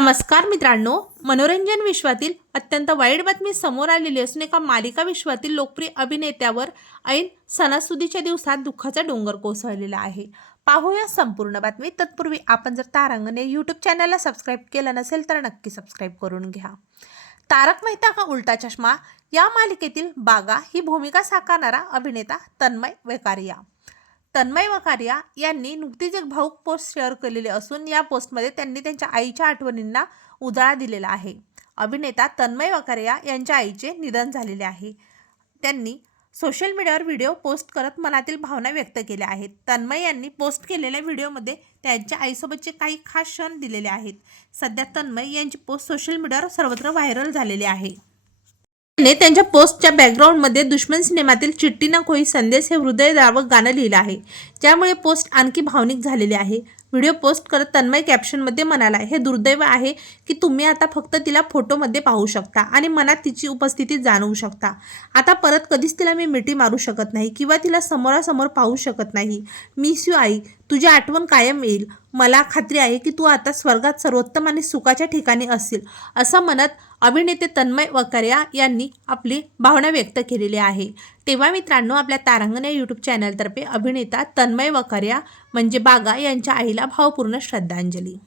नमस्कार मित्रांनो मनोरंजन विश्वातील अत्यंत वाईट बातमी समोर आलेली असून एका मालिका विश्वातील लोकप्रिय अभिनेत्यावर ऐन सणासुदीच्या दिवसात दुःखाचा डोंगर कोसळलेला आहे. पाहूया संपूर्ण बातमी. तत्पूर्वी आपण जर तारांगणे यूट्यूब चॅनलला सबस्क्राईब केलं नसेल तर नक्की सबस्क्राईब करून घ्या. तारक मेहता का उलटा चष्मा? या मालिकेतील बागा ही भूमिका साकारणारा अभिनेता तन्मय वेकारिया. तन्मय वकारिया यांनी नुकतीच एक भाऊक पोस्ट शेअर केलेली असून या पोस्टमध्ये त्यांनी त्यांच्या आईच्या आठवणींना उजाळा दिलेला आहे. अभिनेता तन्मय वकारिया यांच्या आईचे निधन झालेले आहे. त्यांनी सोशल मीडियावर व्हिडिओ पोस्ट करत मनातील भावना व्यक्त केल्या आहेत. तन्मय यांनी पोस्ट केलेल्या व्हिडिओमध्ये त्यांच्या आईसोबतचे काही खास क्षण दिलेले आहेत. सध्या तन्मय यांची पोस्ट सोशल मीडियावर सर्वत्र व्हायरल झालेली आहे. ने त्यांच्या पोस्टच्या बॅकग्राऊंडमध्ये दुश्मन सिनेमातील चिट्टी ना कोई संदेश हे हृदयद्रावक गाणं लिहिलं आहे. ज्यामुळे पोस्ट आणखी भावनिक झालेली आहे. व्हिडिओ पोस्ट करत तन्मय कॅप्शनमध्ये म्हणाला हे दुर्दैव आहे की तुम्ही आता फक्त तिला फोटोमध्ये पाहू शकता आणि मनात तिची उपस्थिती जाणवू शकता. आता परत कधीच तिला मी मिठी मारू शकत नाही किंवा तिला समोरासमोर पाहू शकत नाही. मिस यू आई. तुझी आठवण कायम येईल. मला खात्री आहे की तू आता स्वर्गात सर्वोत्तम आणि सुखाच्या ठिकाणी असेल. असं म्हणत अभिनेते तन्मय वकर्या यांनी आपली भावना व्यक्त केलेली आहे. तेव्हा मित्रांनो आपल्या तारांगण या यूट्यूब चॅनलतर्फे अभिनेता तन्मय वकर्या म्हणजे बागा यांच्या आईला भावपूर्ण श्रद्धांजली.